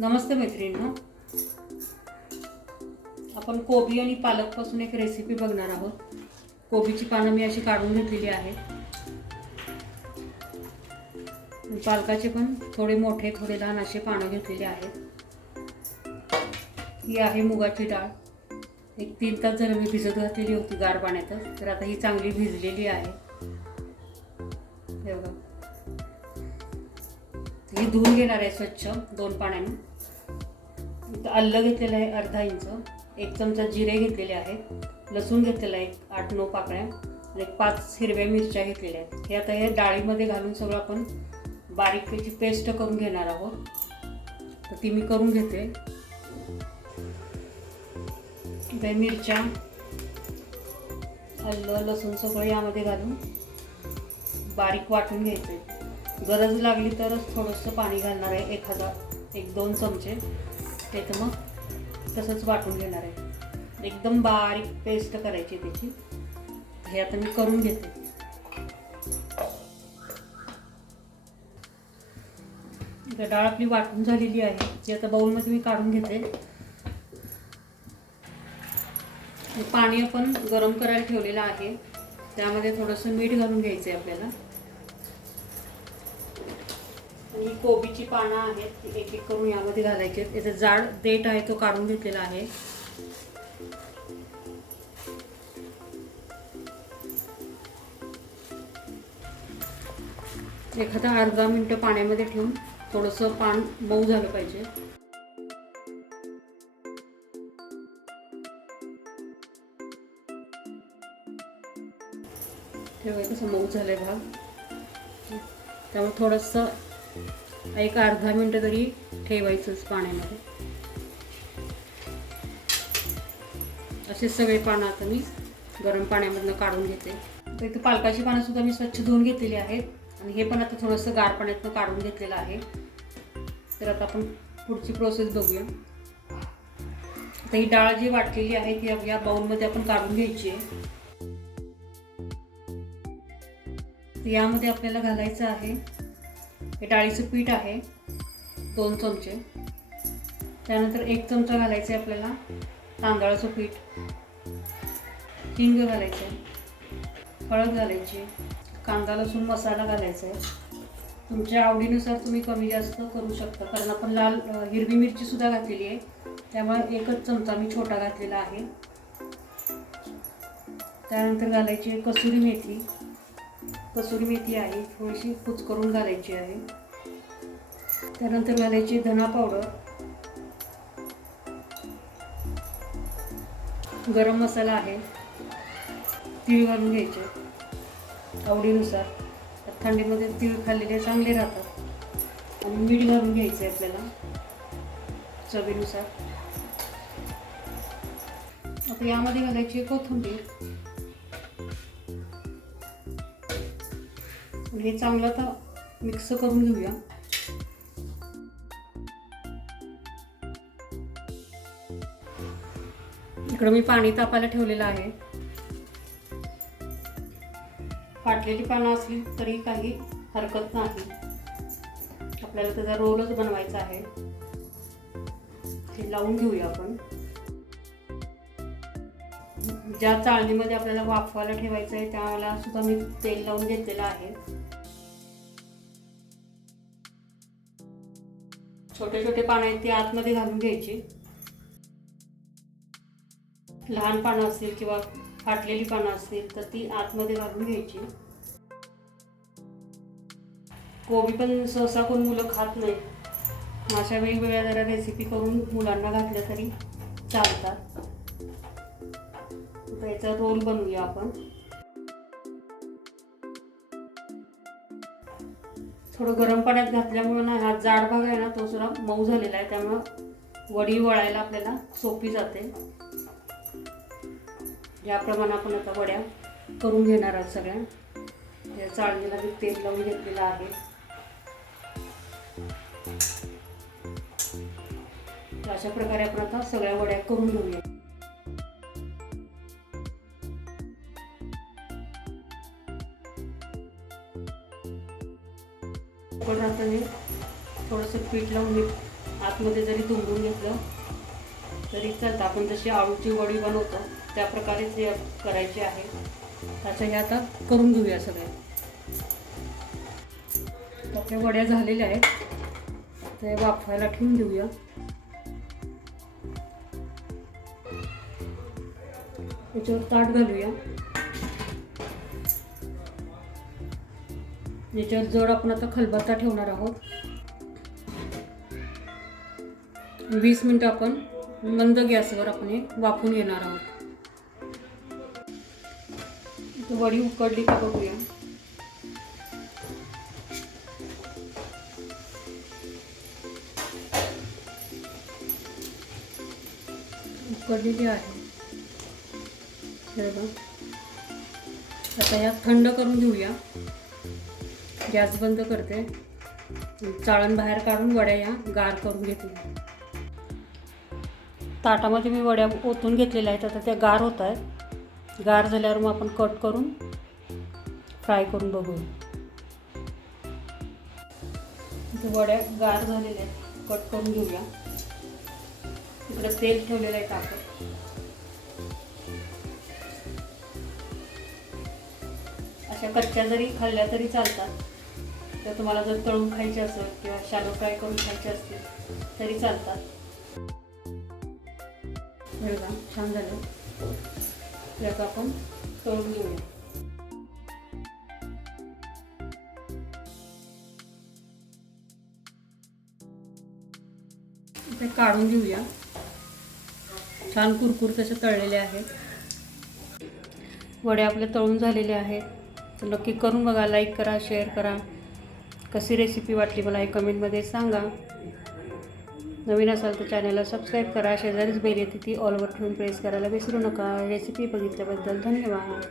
नमस्ते मैत्रिणींनो. आपण कोबी आणि पालकपासून एक रेसिपी बघणार आहोत. कोबीची पानं मी अशी काढून घेतलेली आहेत पालकाचे पण थोडे मोठे थोडे लहान असे पानं घेतलेले आहेत. ही आहे मुगाची डाळ. एक तीन तास जर मी भिजत घातलेली होती गार पाण्यातच तर आता ही चांगली भिजलेली आहे. हे धुवून घेणार आहे स्वच्छ दोन पाण्याने. आलं घेतलेलं आहे अर्धा इंच. एक चमचा जिरे घेतलेले आहेत. लसूण घेतलेला आहे एक आठ नऊ पाकळ्या. आणि एक पाच हिरव्या मिरच्या घेतलेल्या आहेत. हे आता हे डाळीमध्ये घालून सगळं आपण बारीक त्याची पेस्ट करून घेणार आहोत. तर ती मी करून घेते. त्या मिरच्या आलं लसूण सगळं यामध्ये घालून बारीक वाटून घ्यायचं गरज लागली तरच थोडंसं पाणी घालणार आहे एखादा एक दोन चमचे. ते तर मग तसंच वाटून घेणार आहे. एकदम बारीक पेस्ट करायची त्याची. हे आता मी करून घेते. डाळ आपली वाटून झालेली आहे. जी आता बाऊलमध्ये मी काढून घेते. पाणी आपण गरम करायला ठेवलेलं आहे. त्यामध्ये थोडंसं मीठ घालून घ्यायचं आहे आपल्याला. आणि ही कोबीची पानं आहेत ती एक एक करून यामध्ये घालायची आहेत. याचा जाड देठ आहे तो काढून घेतलेला आहे. एखादा अर्धा मिनटं पाण्यामध्ये ठेवून थोडंसं पान मऊ झालं पाहिजे. ठेवायचं कसं मऊ झालंय भाग. त्यामुळे थोडंसं एक अर्धा मिनटं तरी ठेवायचंच पाण्यामध्ये. असे सगळे पानं आता मी गरम पाण्यामधनं काढून घेते. तर इथं पालकाची पानंसुद्धा मी स्वच्छ धुवून घेतलेली आहेत. आणि हे पण आता थोडंसं गार पाण्यातनं काढून घेतलेलं आहे. तर आता आपण पुढची प्रोसेस बघूया. आता ही डाळ जी वाटलेली आहे ती या बाऊलमध्ये आपण काढून घ्यायची आहे. यामध्ये आपल्याला घालायचं आहे हे डाळीचं पीठ आहे दोन चमचे. त्यानंतर एक चमचा घालायचं आहे आपल्याला तांदळाचं पीठ. हिंग घालायचं आहे हळद घालायची कांदा लसूण मसाला घालायचा आहे. तुमच्या आवडीनुसार तुम्ही कमी जास्त करू शकता कारण आपण लाल हिरवी मिरचीसुद्धा घातलेली आहे. त्यामुळे एकच चमचा मी छोटा घातलेला आहे. त्यानंतर घालायची आहे कसुरी मेथी. कसुरी मेथी आहे थोडीशी कुच करून घालायची आहे. त्यानंतर घालायची धना पावडर. गरम मसाला आहे तीळ घालून घ्यायचे. आवडीनुसार. थंडीमध्ये तीळ खाल्लेले चांगले राहतात. आणि मीठ घालून घ्यायचं आहे आपल्याला चवीनुसार. आता यामध्ये घालायची कोथिंबीर. हे चांगलं आता मिक्स करून घेऊया. इकडं मी पाणी तापायला ठेवलेलं आहे. फाटलेली पानं असली तरी काही हरकत नाही. आपल्याला त्याचा रोलच बनवायचा आहे. ते लावून घेऊया आपण. ज्या चाळणीमध्ये आपल्याला वाफवायला ठेवायचं आहे त्याला सुद्धा मी तेल लावून घेतलेलं आहे. छोटे छोटे पानं आहेत ती आतमध्ये घालून घ्यायची. लहान पानं असतील किंवा फाटलेली पानं असतील तर ती आतमध्ये घालून घ्यायची. कोबी पण सहसा कोण मुलं खात नाही. अशा वेगवेगळ्या जरा रेसिपी करून मुलांना घातल्या तरी चालतात. त्याचा याचा रोल बनवूया आपण. थोडं गरम पाण्यात घातल्यामुळे ना हा जाड भाग आहे ना तो सुद्धा मऊ झालेला आहे त्यामुळं वडी वळायला आपल्याला सोपी जाते. याप्रमाणे आपण आता वड्या करून घेणार आहोत सगळ्या. या चाळणीला मी तेल लावून घेतलेलं आहे. अशा प्रकारे आपण आता सगळ्या वड्या करून घेऊया. उकड थोडंसं पीठ लावून मी आतमध्ये जरी तुंबून घेतलं तरी चालतं आपण जशी आळूची वडी बनवतो त्या प्रकारेच हे करायचे आहे. असं हे आता करून घेऊया सगळे. आपल्या वड्या झालेल्या आहेत. ते वाफवायला ठेवून देऊया याच्यावर ताट घालूया. याच्यावर जड आपण आता खलबत्ता ठेवणार आहोत. वीस मिनिटं आपण मंद गॅसवर आपण हे वाफून येणार आहोत. वडी उकडली का बघूया. उकडलेली आहे. आता या थंड करून घेऊया. गॅस बंद करते. चाळण बाहेर काढून वड्या या गार करून घेतली ताटामध्ये मी वड्या ओतून घेतलेल्या आहेत. आता त्या गार होत आहेत. गार झाल्यावर मग आपण कट करून फ्राय करून बघू वड्या गार झालेल्या आहेत. कट करून घेऊया. इकडे तेल ठेवलेलं आहे टाकत अशा कच्च्या जरी खाल्ल्या तरी चालतात. तर तुम्हाला जर तळून खायचे असेल किंवा शालो फ्राय करून खायचे असतील तरी चालतात. बघा छान झालं. याचं आपण तळून घेऊया. ते काढून घेऊया. छान कुरकुर तसे तळलेले आहेत. वडे आपले तळून झालेले आहेत. तर नक्की करून बघा लाईक करा शेअर करा. कशी रेसिपी वाटली मला हे कमेंटमध्ये सांगा. नवीन असाल तर चॅनलला सबस्क्राईब करा. शेजारीच बेल येते ती ऑलवर ठेवून प्रेस करायला विसरू नका. रेसिपी बघितल्याबद्दल धन्यवाद.